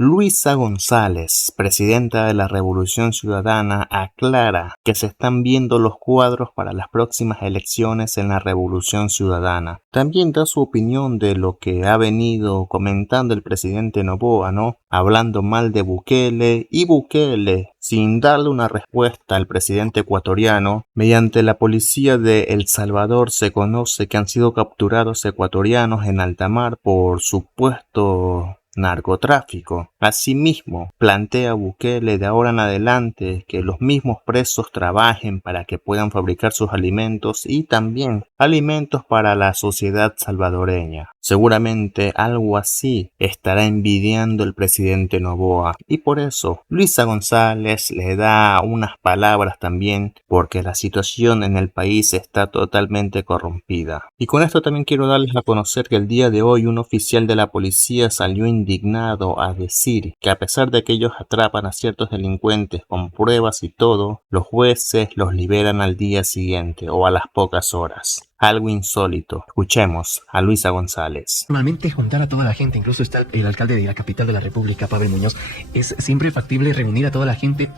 Luisa González, presidenta de la Revolución Ciudadana, aclara que se están viendo los cuadros para las próximas elecciones en la Revolución Ciudadana. También da su opinión de lo que ha venido comentando el presidente Noboa, ¿no? Hablando mal de Bukele, y Bukele, sin darle una respuesta al presidente ecuatoriano, mediante la policía de El Salvador se conoce que han sido capturados ecuatorianos en alta mar por supuesto narcotráfico. Asimismo, plantea Bukele de ahora en adelante que los mismos presos trabajen para que puedan fabricar sus alimentos y también alimentos para la sociedad salvadoreña. Seguramente algo así estará envidiando el presidente Noboa y por eso Luisa González le da unas palabras también porque la situación en el país está totalmente corrompida. Y con esto también quiero darles a conocer que el día de hoy un oficial de la policía salió indignado a decir que a pesar de que ellos atrapan a ciertos delincuentes con pruebas y todo, los jueces los liberan al día siguiente o a las pocas horas. Algo insólito. Escuchemos a Luisa González. Normalmente juntar a toda la gente, incluso está el alcalde de la capital de la República, Pavel Muñoz, es siempre factible reunir a toda la gente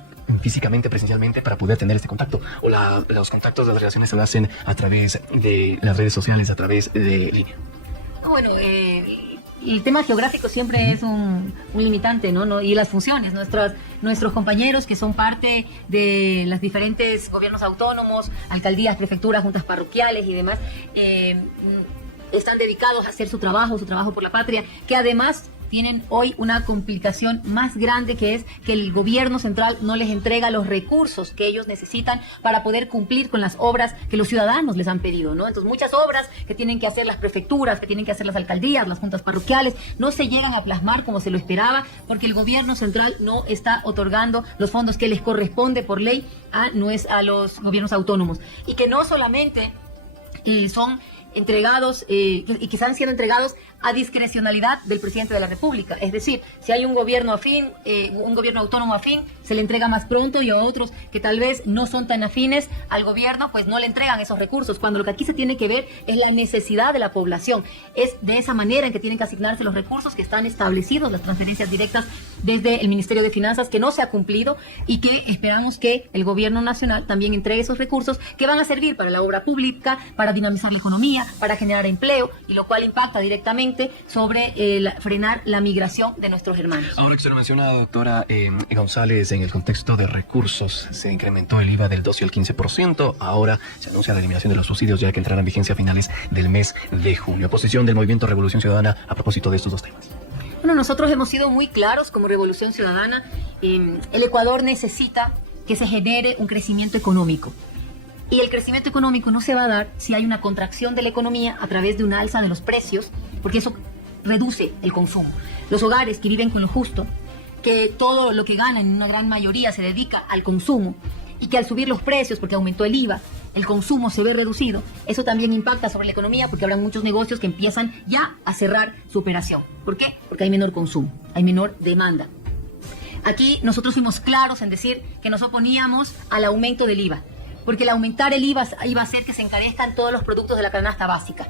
físicamente, presencialmente, para poder tener este contacto. O los contactos de las relaciones se lo hacen a través de las redes sociales, a través de línea. Bueno, el tema geográfico siempre es un limitante, ¿no? Y las funciones, nuestros compañeros que son parte de los diferentes gobiernos autónomos, alcaldías, prefecturas, juntas parroquiales y demás, están dedicados a hacer su trabajo por la patria, que además tienen hoy una complicación más grande, que es que el gobierno central no les entrega los recursos que ellos necesitan para poder cumplir con las obras que los ciudadanos les han pedido, ¿no? Entonces muchas obras que tienen que hacer las prefecturas, que tienen que hacer las alcaldías, las juntas parroquiales, no se llegan a plasmar como se lo esperaba, porque el gobierno central no está otorgando los fondos que les corresponde por ley a los gobiernos autónomos. Y que no solamente son entregados y que están siendo entregados a discrecionalidad del presidente de la República. Es decir, si hay un gobierno afín, un gobierno autónomo afín, se le entrega más pronto, y a otros que tal vez no son tan afines al gobierno, pues no le entregan esos recursos, cuando lo que aquí se tiene que ver es la necesidad de la población. Es de esa manera en que tienen que asignarse los recursos que están establecidos, las transferencias directas desde el Ministerio de Finanzas, que no se ha cumplido, y que esperamos que el gobierno nacional también entregue esos recursos que van a servir para la obra pública, para dinamizar la economía, para generar empleo, y lo cual impacta directamente sobre frenar la migración de nuestros hermanos. Ahora que se lo menciona, doctora González, en el contexto de recursos, se incrementó el IVA del 12 al 15%, ahora se anuncia la eliminación de los subsidios ya que entrarán en vigencia a finales del mes de junio. Posición del Movimiento Revolución Ciudadana a propósito de estos dos temas. Bueno, nosotros hemos sido muy claros como Revolución Ciudadana. El Ecuador necesita que se genere un crecimiento económico. Y el crecimiento económico no se va a dar si hay una contracción de la economía a través de una alza de los precios, porque eso reduce el consumo. Los hogares que viven con lo justo, que todo lo que ganan en una gran mayoría se dedica al consumo, y que al subir los precios, porque aumentó el IVA, el consumo se ve reducido, eso también impacta sobre la economía, porque habrá muchos negocios que empiezan ya a cerrar su operación. ¿Por qué? Porque hay menor consumo, hay menor demanda. Aquí nosotros fuimos claros en decir que nos oponíamos al aumento del IVA, porque el aumentar el IVA iba a hacer que se encarezcan todos los productos de la canasta básica.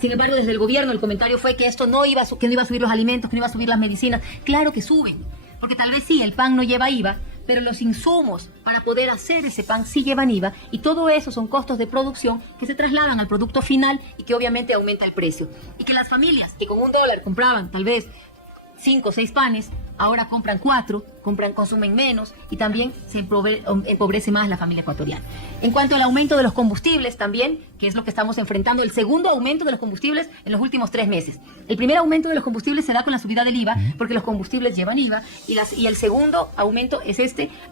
Sin embargo, desde el gobierno el comentario fue que esto no iba a subir los alimentos, que no iba a subir las medicinas. Claro que suben, porque tal vez sí, el pan no lleva IVA, pero los insumos para poder hacer ese pan sí llevan IVA, y todo eso son costos de producción que se trasladan al producto final y que obviamente aumenta el precio. Y que las familias que con $1 compraban tal vez 5 o 6 panes, ahora compran 4, consumen menos, y también se empobrece más la familia ecuatoriana. En cuanto al aumento de los combustibles también, que es lo que estamos enfrentando, el segundo aumento de los combustibles en los últimos 3 meses. El primer aumento de los combustibles se da con la subida del IVA, porque los combustibles llevan IVA, y el segundo aumento es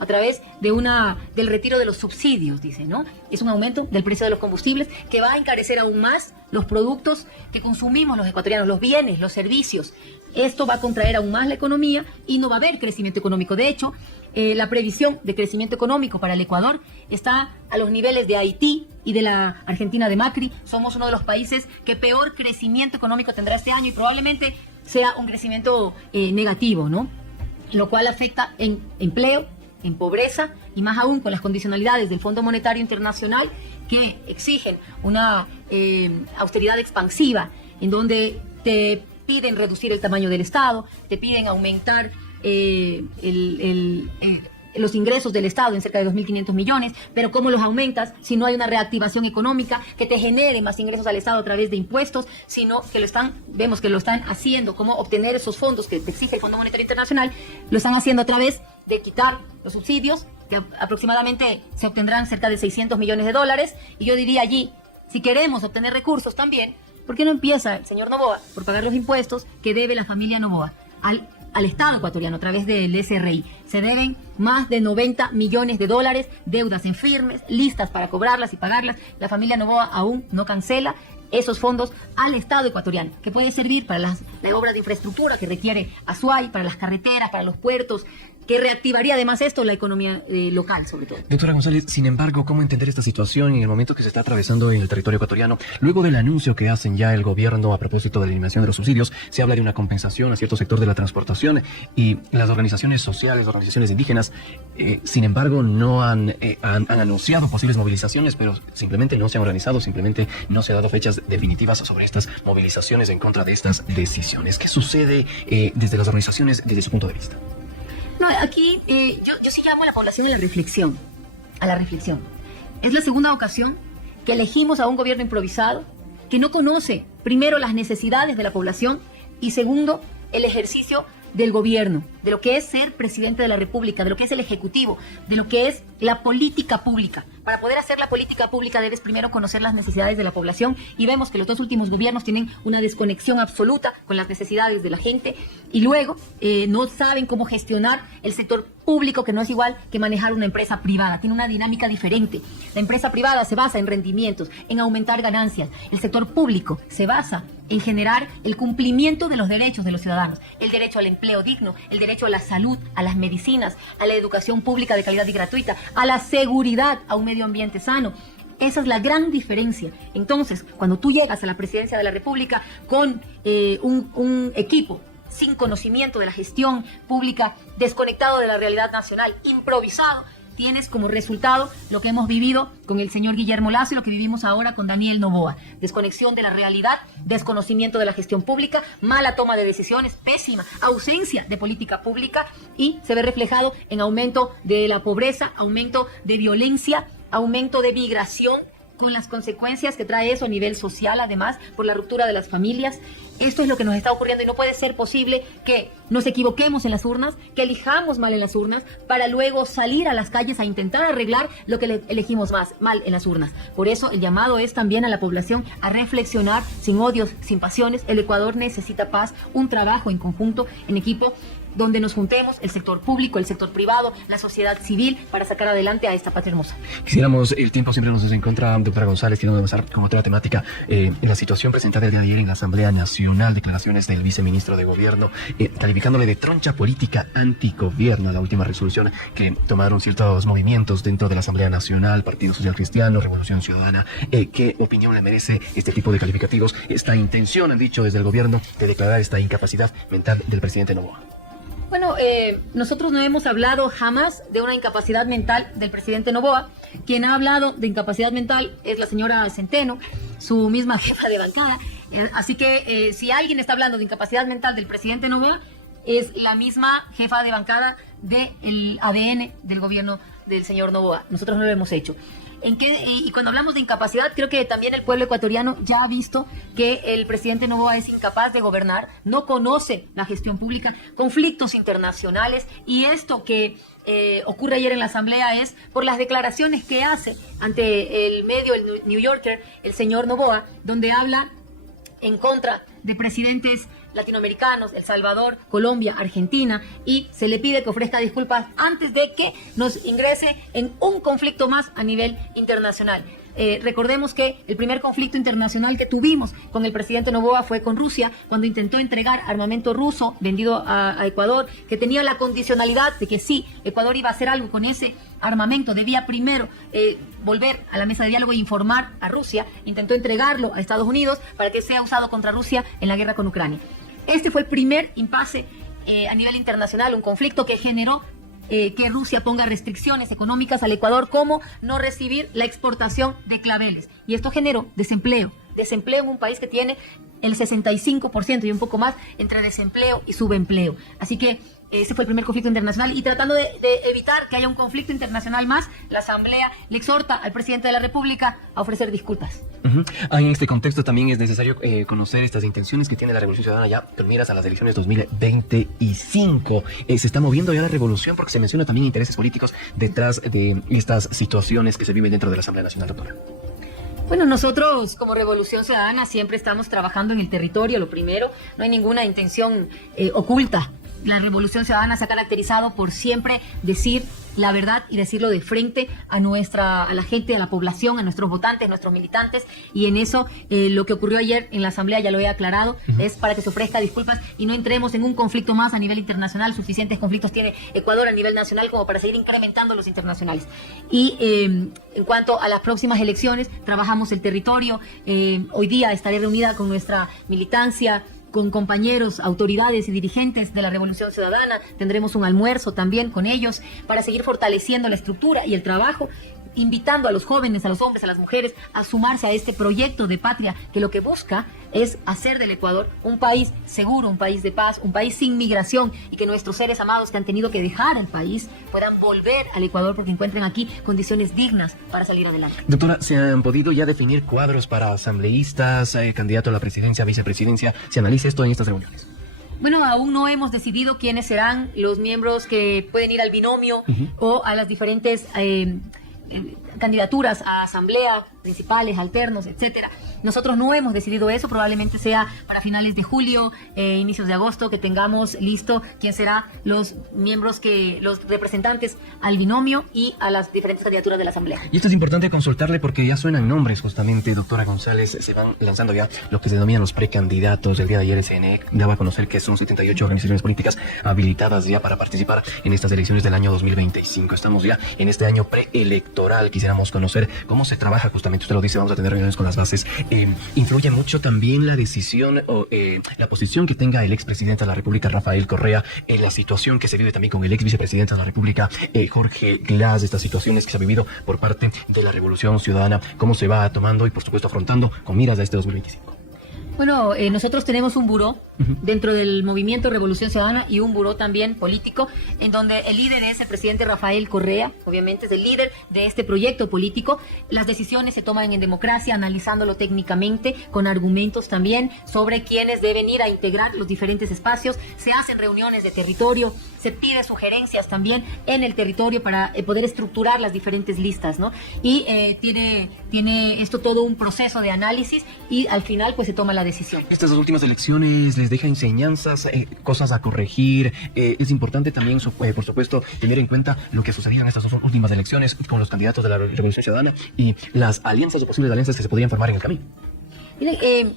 a través del retiro de los subsidios, dice, ¿no? Es un aumento del precio de los combustibles que va a encarecer aún más los productos que consumimos los ecuatorianos, los bienes, los servicios. Esto va a contraer aún más la economía y no va a haber crecimiento económico. De hecho, la previsión de crecimiento económico para el Ecuador está a los niveles de Haití y de la Argentina de Macri. Somos uno de los países que peor crecimiento económico tendrá este año, y probablemente sea un crecimiento negativo, ¿no? Lo cual afecta en empleo, en pobreza, y más aún con las condicionalidades del Fondo Monetario Internacional, que exigen una austeridad expansiva, en donde te piden reducir el tamaño del Estado, te piden aumentar los ingresos del Estado en cerca de 2.500 millones, pero ¿cómo los aumentas si no hay una reactivación económica que te genere más ingresos al Estado a través de impuestos, sino que vemos que lo están haciendo, cómo obtener esos fondos que te exige el Fondo Monetario Internacional, lo están haciendo a través de quitar los subsidios, que aproximadamente se obtendrán cerca de 600 millones de dólares, y yo diría allí, si queremos obtener recursos también, ¿por qué no empieza el señor Noboa por pagar los impuestos que debe la familia Noboa al Estado ecuatoriano a través del SRI? Se deben más de 90 millones de dólares, deudas en firmes, listas para cobrarlas y pagarlas. La familia Noboa aún no cancela esos fondos al Estado ecuatoriano, que puede servir para las obras de infraestructura que requiere Azuay, para las carreteras, para los puertos, que reactivaría además esto la economía local, sobre todo. Doctora González, sin embargo, ¿cómo entender esta situación en el momento que se está atravesando en el territorio ecuatoriano? Luego del anuncio que hacen ya el gobierno a propósito de la eliminación de los subsidios, se habla de una compensación a cierto sector de la transportación, y las organizaciones sociales, organizaciones indígenas, sin embargo, no han anunciado posibles movilizaciones, pero simplemente no se han organizado, simplemente no se han dado fechas definitivas sobre estas movilizaciones en contra de estas decisiones. ¿Qué sucede desde las organizaciones, desde su punto de vista? No, aquí yo sí llamo a la población a la reflexión. Es la segunda ocasión que elegimos a un gobierno improvisado que no conoce, primero, las necesidades de la población y segundo, el ejercicio del gobierno, de lo que es ser presidente de la República, de lo que es el Ejecutivo, de lo que es la política pública. Para poder hacer la política pública debes primero conocer las necesidades de la población, y vemos que los dos últimos gobiernos tienen una desconexión absoluta con las necesidades de la gente, y luego no saben cómo gestionar el sector público, que no es igual que manejar una empresa privada, tiene una dinámica diferente. La empresa privada se basa en rendimientos, en aumentar ganancias. El sector público se basa en generar el cumplimiento de los derechos de los ciudadanos, el derecho al empleo digno, el derecho a la salud, a las medicinas, a la educación pública de calidad y gratuita, a la seguridad, a un medio ambiente sano. Esa es la gran diferencia. Entonces, cuando tú llegas a la presidencia de la República con un equipo sin conocimiento de la gestión pública, desconectado de la realidad nacional, improvisado, tienes como resultado lo que hemos vivido con el señor Guillermo Lasso y lo que vivimos ahora con Daniel Noboa. Desconexión de la realidad, desconocimiento de la gestión pública, mala toma de decisiones, pésima ausencia de política pública, y se ve reflejado en aumento de la pobreza, aumento de violencia, aumento de migración, con las consecuencias que trae eso a nivel social, además, por la ruptura de las familias. Esto es lo que nos está ocurriendo, y no puede ser posible que nos equivoquemos en las urnas, que elijamos mal en las urnas, para luego salir a las calles a intentar arreglar lo que elegimos mal en las urnas. Por eso el llamado es también a la población a reflexionar sin odios, sin pasiones. El Ecuador necesita paz, un trabajo en conjunto, en equipo, donde nos juntemos el sector público, el sector privado, la sociedad civil, para sacar adelante a esta patria hermosa. Quisiéramos, el tiempo siempre nos hace en contra, doctora González, quiero avanzar como otra temática, en la situación presentada el día de ayer en la Asamblea Nacional, declaraciones del viceministro de Gobierno, calificándole de troncha política antigobierno, la última resolución que tomaron ciertos movimientos dentro de la Asamblea Nacional, Partido Social Cristiano, Revolución Ciudadana. ¿Qué opinión le merece este tipo de calificativos, esta intención, han dicho desde el gobierno, de declarar esta incapacidad mental del presidente Noboa? Bueno, nosotros no hemos hablado jamás de una incapacidad mental del presidente Noboa. Quien ha hablado de incapacidad mental es la señora Centeno, su misma jefa de bancada. Así que si alguien está hablando de incapacidad mental del presidente Noboa, es la misma jefa de bancada del ADN del gobierno del señor Noboa. Nosotros no lo hemos hecho. Y cuando hablamos de incapacidad, creo que también el pueblo ecuatoriano ya ha visto que el presidente Noboa es incapaz de gobernar, no conoce la gestión pública, conflictos internacionales, y esto que ocurre ayer en la Asamblea es por las declaraciones que hace ante el medio, el New Yorker, el señor Noboa, donde habla en contra de presidentes latinoamericanos, El Salvador, Colombia, Argentina, y se le pide que ofrezca disculpas antes de que nos ingrese en un conflicto más a nivel internacional. Recordemos que el primer conflicto internacional que tuvimos con el presidente Noboa fue con Rusia, cuando intentó entregar armamento ruso vendido a Ecuador, que tenía la condicionalidad de que sí, Ecuador iba a hacer algo con ese armamento, debía primero volver a la mesa de diálogo e informar a Rusia. Intentó entregarlo a Estados Unidos para que sea usado contra Rusia en la guerra con Ucrania. Este fue el primer impasse a nivel internacional, un conflicto que generó que Rusia ponga restricciones económicas al Ecuador, como no recibir la exportación de claveles. Y esto generó desempleo en un país que tiene el 65% y un poco más entre desempleo y subempleo. Así que ese fue el primer conflicto internacional y tratando de evitar que haya un conflicto internacional más, la Asamblea le exhorta al presidente de la República a ofrecer disculpas. En este contexto también es necesario conocer estas intenciones que tiene la Revolución Ciudadana ya con miras a las elecciones 2025. Se está moviendo ya la revolución porque se menciona también intereses políticos detrás de estas situaciones que se viven dentro de la Asamblea Nacional, doctora. Bueno, nosotros como Revolución Ciudadana siempre estamos trabajando en el territorio, lo primero, no hay ninguna intención oculta. La Revolución Ciudadana se ha caracterizado por siempre decir la verdad y decirlo de frente a la gente, a la población, a nuestros votantes, a nuestros militantes, y en eso lo que ocurrió ayer en la Asamblea, ya lo he aclarado, es para que se ofrezca disculpas y no entremos en un conflicto más a nivel internacional. Suficientes conflictos tiene Ecuador a nivel nacional como para seguir incrementando los internacionales. Y en cuanto a las próximas elecciones, trabajamos el territorio. Hoy día estaré reunida con nuestra militancia, con compañeros, autoridades y dirigentes de la Revolución Ciudadana. Tendremos un almuerzo también con ellos para seguir fortaleciendo la estructura y el trabajo, invitando a los jóvenes, a los hombres, a las mujeres a sumarse a este proyecto de patria que lo que busca es hacer del Ecuador un país seguro, un país de paz, un país sin migración, y que nuestros seres amados que han tenido que dejar el país puedan volver al Ecuador porque encuentren aquí condiciones dignas para salir adelante. Doctora, ¿se han podido ya definir cuadros para asambleístas, candidato a la presidencia, vicepresidencia? ¿Se analiza esto en estas reuniones? Bueno, aún no hemos decidido quiénes serán los miembros que pueden ir al binomio o a las diferentes candidaturas a asamblea, principales, alternos, etcétera. Nosotros no hemos decidido eso, probablemente sea para finales de julio, inicios de agosto, que tengamos listo quién será los miembros, los representantes al binomio y a las diferentes candidaturas de la asamblea. Y esto es importante consultarle porque ya suenan nombres justamente, doctora González, se van lanzando ya lo que se denominan los precandidatos. El día de ayer el CNE daba a conocer que son 78 organizaciones políticas habilitadas ya para participar en estas elecciones del año 2025. Estamos ya en este año preelectoral. Quisiéramos conocer cómo se trabaja justamente, usted lo dice, vamos a tener reuniones con las bases. Influye mucho también la decisión o la posición que tenga el expresidente de la República, Rafael Correa, en la situación que se vive también con el ex vicepresidente de la República, Jorge Glass, estas situaciones que se ha vivido por parte de la Revolución Ciudadana, cómo se va tomando y por supuesto afrontando con miras a este 2025. Bueno, nosotros tenemos un buró dentro del movimiento Revolución Ciudadana y un buró también político, en donde el líder es el presidente Rafael Correa, obviamente es el líder de este proyecto político. Las decisiones se toman en democracia, analizándolo técnicamente, con argumentos también sobre quiénes deben ir a integrar los diferentes espacios. Se hacen reuniones de territorio, se pide sugerencias también en el territorio para poder estructurar las diferentes listas, ¿no? Y tiene esto todo un proceso de análisis y al final pues se toma la decisión. Estas dos últimas elecciones les deja enseñanzas, cosas a corregir. Es importante también, por supuesto, tener en cuenta lo que sucedía en estas dos últimas elecciones con los candidatos de la Revolución Ciudadana y las alianzas o posibles alianzas que se podrían formar en el camino. Miren,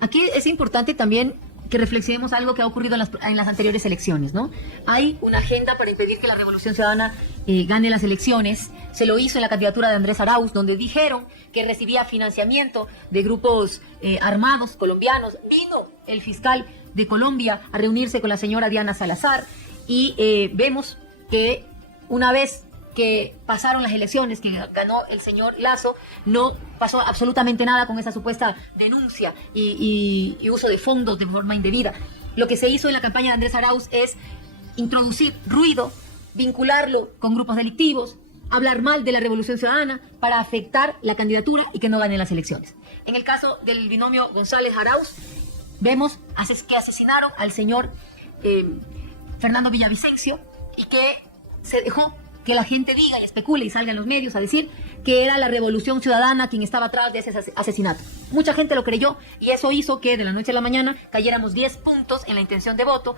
aquí es importante también que reflexionemos algo que ha ocurrido en las anteriores elecciones, ¿no? Hay una agenda para impedir que la Revolución Ciudadana gane las elecciones. Se lo hizo en la candidatura de Andrés Arauz, donde dijeron que recibía financiamiento de grupos armados colombianos. Vino el fiscal de Colombia a reunirse con la señora Diana Salazar y vemos que una vez que pasaron las elecciones, que ganó el señor Lazo, no pasó absolutamente nada con esa supuesta denuncia y uso de fondos de forma indebida. Lo que se hizo en la campaña de Andrés Arauz es introducir ruido, vincularlo con grupos delictivos, hablar mal de la Revolución Ciudadana para afectar la candidatura y que no ganen las elecciones. En el caso del binomio González-Arauz, vemos que asesinaron al señor Fernando Villavicencio y que se dejó que la gente diga y especule y salga en los medios a decir que era la Revolución Ciudadana quien estaba atrás de ese asesinato. Mucha gente lo creyó y eso hizo que de la noche a la mañana cayéramos 10 puntos en la intención de voto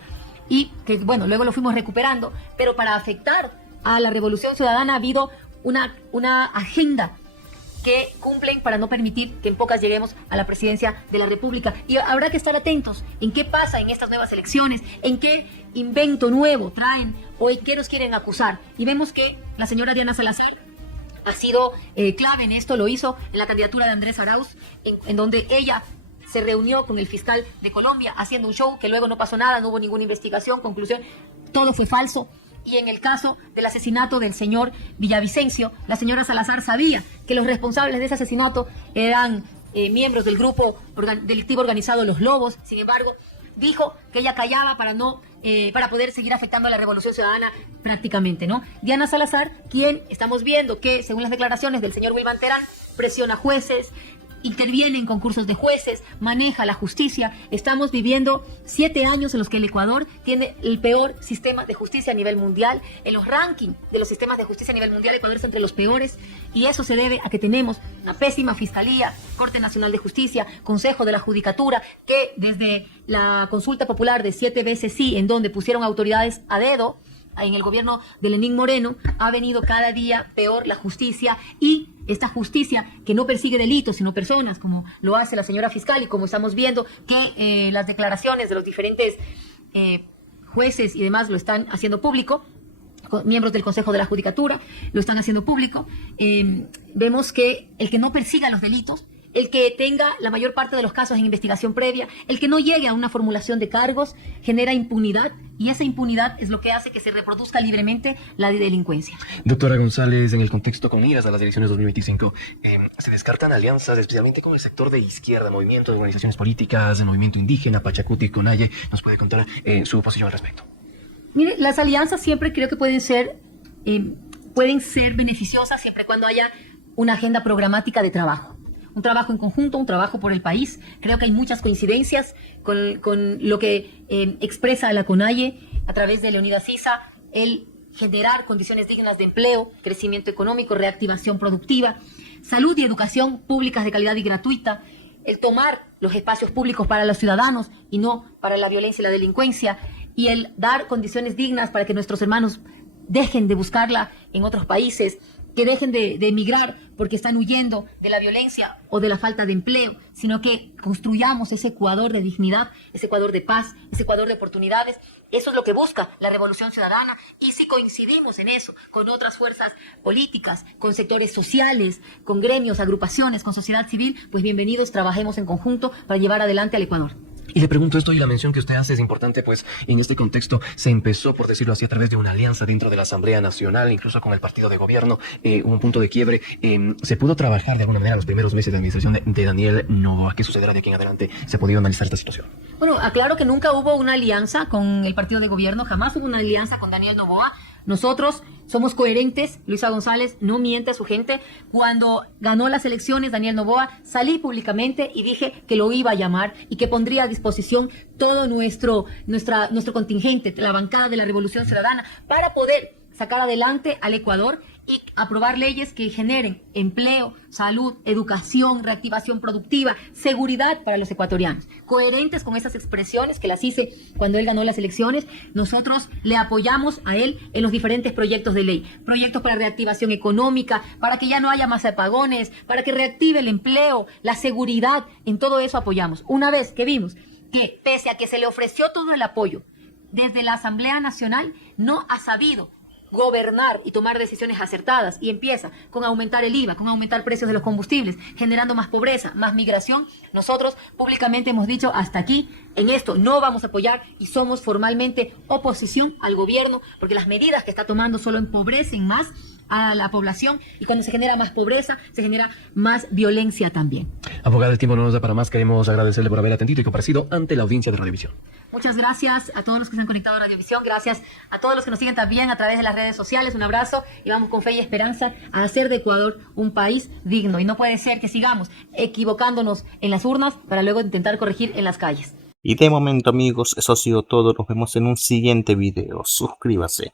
y que, bueno, luego lo fuimos recuperando, pero para afectar a la Revolución Ciudadana ha habido una agenda que cumplen para no permitir que en pocas lleguemos a la presidencia de la República. Y habrá que estar atentos en qué pasa en estas nuevas elecciones, en qué invento nuevo traen o en qué nos quieren acusar. Y vemos que la señora Diana Salazar ha sido clave en esto, lo hizo en la candidatura de Andrés Arauz, en donde ella se reunió con el fiscal de Colombia haciendo un show que luego no pasó nada, no hubo ninguna investigación, conclusión, todo fue falso. Y en el caso del asesinato del señor Villavicencio, la señora Salazar sabía que los responsables de ese asesinato eran miembros del grupo delictivo organizado Los Lobos. Sin embargo, dijo que ella callaba para poder seguir afectando a la Revolución Ciudadana prácticamente, ¿no? Diana Salazar, quien estamos viendo que, según las declaraciones del señor Wilman Terán, presiona jueces, interviene en concursos de jueces, maneja la justicia. Estamos viviendo 7 años en los que el Ecuador tiene el peor sistema de justicia a nivel mundial. En los rankings de los sistemas de justicia a nivel mundial, Ecuador está entre los peores, y eso se debe a que tenemos una pésima Fiscalía, Corte Nacional de Justicia, Consejo de la Judicatura, que desde la consulta popular de 7 veces sí, en donde pusieron autoridades a dedo, en el gobierno de Lenín Moreno, ha venido cada día peor la justicia, y esta justicia que no persigue delitos sino personas, como lo hace la señora fiscal, y como estamos viendo que las declaraciones de los diferentes jueces y demás lo están haciendo público, miembros del Consejo de la Judicatura lo están haciendo público. Vemos que el que no persiga los delitos, el que tenga la mayor parte de los casos en investigación previa, el que no llegue a una formulación de cargos, genera impunidad, y esa impunidad es lo que hace que se reproduzca libremente la delincuencia. Doctora González, en el contexto con miras a las elecciones 2025, se descartan alianzas especialmente con el sector de izquierda, movimientos, organizaciones políticas, el movimiento indígena, Pachacuti, Conalle. ¿Nos puede contar su posición al respecto? Mire, las alianzas siempre creo que pueden ser beneficiosas siempre y cuando haya una agenda programática de trabajo. Un trabajo en conjunto, un trabajo por el país. Creo que hay muchas coincidencias con lo que expresa la CONAIE a través de Leonidas Issa, el generar condiciones dignas de empleo, crecimiento económico, reactivación productiva, salud y educación públicas de calidad y gratuita, el tomar los espacios públicos para los ciudadanos y no para la violencia y la delincuencia, y el dar condiciones dignas para que nuestros hermanos dejen de buscarla en otros países, que dejen de emigrar porque están huyendo de la violencia o de la falta de empleo, sino que construyamos ese Ecuador de dignidad, ese Ecuador de paz, ese Ecuador de oportunidades. Eso es lo que busca la Revolución Ciudadana, y si coincidimos en eso con otras fuerzas políticas, con sectores sociales, con gremios, agrupaciones, con sociedad civil, pues bienvenidos, trabajemos en conjunto para llevar adelante al Ecuador. Y le pregunto esto, y la mención que usted hace es importante, pues en este contexto se empezó, por decirlo así, a través de una alianza dentro de la Asamblea Nacional, incluso con el partido de gobierno, hubo un punto de quiebre. ¿Se pudo trabajar de alguna manera los primeros meses de administración de Daniel Noboa? ¿Qué sucederá de aquí en adelante? ¿Se ha podido analizar esta situación? Bueno, aclaro que nunca hubo una alianza con el partido de gobierno, jamás hubo una alianza con Daniel Noboa. Nosotros somos coherentes, Luisa González no miente a su gente. Cuando ganó las elecciones Daniel Noboa, salí públicamente y dije que lo iba a llamar y que pondría a disposición todo nuestro contingente, la bancada de la Revolución Ciudadana, para poder sacar adelante al Ecuador y aprobar leyes que generen empleo, salud, educación, reactivación productiva, seguridad para los ecuatorianos. Coherentes con esas expresiones que las hice cuando él ganó las elecciones, nosotros le apoyamos a él en los diferentes proyectos de ley. Proyectos para reactivación económica, para que ya no haya más apagones, para que reactive el empleo, la seguridad. En todo eso apoyamos. Una vez que vimos que, pese a que se le ofreció todo el apoyo desde la Asamblea Nacional, no ha sabido gobernar y tomar decisiones acertadas, y empieza con aumentar el IVA, con aumentar precios de los combustibles, generando más pobreza, más migración, nosotros públicamente hemos dicho hasta aquí, en esto no vamos a apoyar, y somos formalmente oposición al gobierno, porque las medidas que está tomando solo empobrecen más a la población, y cuando se genera más pobreza, se genera más violencia también. Abogada, el tiempo no nos da para más. Queremos agradecerle por haber atendido y comparecido ante la audiencia de Radiovisión. Muchas gracias a todos los que se han conectado a Radiovisión, gracias a todos los que nos siguen también a través de las redes sociales. Un abrazo, y vamos con fe y esperanza a hacer de Ecuador un país digno. Y no puede ser que sigamos equivocándonos en las urnas para luego intentar corregir en las calles. Y de momento, amigos, eso ha sido todo. Nos vemos en un siguiente video. Suscríbase.